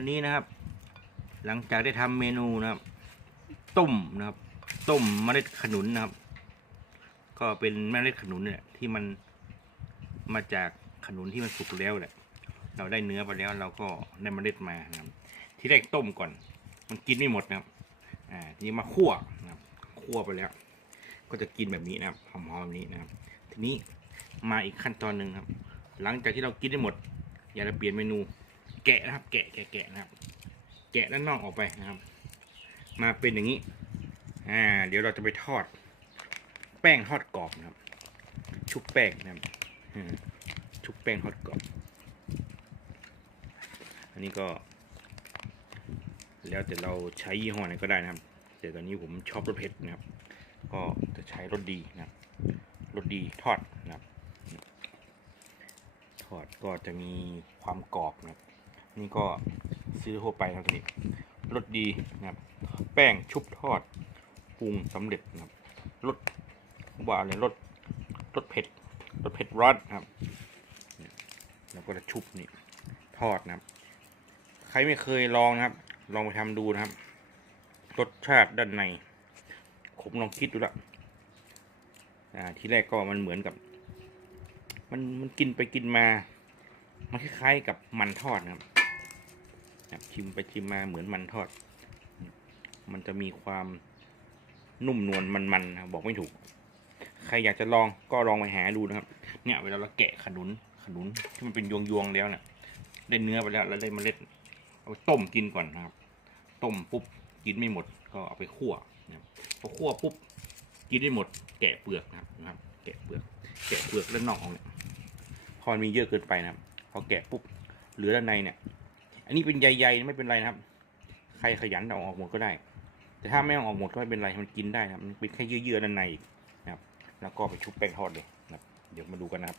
วันนี้นะครับ หลังจากได้ทำเมนูนะครับ ต้มนะครับ ต้มเมล็ดขนุนนะครับ ก็เป็นเมล็ดขนุนเนี่ยที่มันมาจากขนุนที่มันสุกแล้วแหละเราได้เนื้อไปแล้วเราก็ได้เมล็ดมานะครับ ที่แรกต้มก่อน มันกินไม่หมดนะครับ อ่าทีนี้มาคั่วนะครับคั่วไปแล้ว ก็จะกินแบบนี้นะครับหอมๆแบบนี้นะครับ ทีนี้มาอีกขั้นตอนหนึ่งครับ หลังจากที่เรากินได้หมด อย่าจะเปลี่ยนเมนู แกะนะครับ แกะแกะแกะนะครับ แกะด้านนอกออกไปนะครับ มาเป็นอย่างนี้ อ่า เดี๋ยวเราจะไปทอด แป้งทอดกรอบนะครับ ชุบแป้งนะครับชุบแป้งทอดกรอบ อันนี้ก็ แล้วแต่เราใช้ยี่ห้อไหนก็ได้นะครับ แต่ตอนนี้ผมชอบรสเผ็ดนะครับ ก็จะใช้รสดีนะครับรสดีทอดนะครับ ทอดก็จะมีความกรอบนะครับ นี่ก็ซื้อทั่วไปนะครับนี้รสดีนะครับ แป้งชุบทอดปรุงสำเร็จนะครับรสว่าอะไรรสรสเผ็ดรสเผ็ดร้อนนะครับแล้วก็จะชุบนี่ทอดนะครับ ใครไม่เคยลองนะครับ ลองไปทำดูนะครับ รสชาติด้านในผมลองคิดดูละอ่าที่แรกก็มันเหมือนกับ มันมันกินไปกินมา มันคล้ายๆกับมันทอดนะครับ ชิมไปชิมมาเหมือนมันทอด มันจะมีความนุ่มนวลมันๆนะบอกไม่ถูก ใครอยากจะลองก็ลองไปหาดูนะครับ เนี่ยเวลาเราแกะขนุนขนุนที่มันเป็นยวงๆแล้วเนี่ยได้เนื้อไปแล้วแล้วได้เมล็ดเอาไปต้มกินก่อนนะครับ ต้มปุ๊บกินไม่หมดก็เอาไปคั่วนะครับพอคั่วปุ๊บกินได้หมด แกะเปลือกนะครับ แกะเปลือก แกะเปลือกแล้วนอกออกเนี่ยพอมันมีเยอะเกินไปนะครับพอแกะปุ๊บเหลือด้านในเนี่ย อันนี้เป็นใยๆไม่เป็นไรนะครับ ใครขยันเอาออกหมดก็ได้ แต่ถ้าไม่เอาออกหมดก็ไม่เป็นไรมันกินได้ครับมันเป็นแค่เยื่อๆด้านในนะครับ แล้วก็ไปชุบแป้งทอดเลยนะครับ เดี๋ยวมาดูกันนะครับ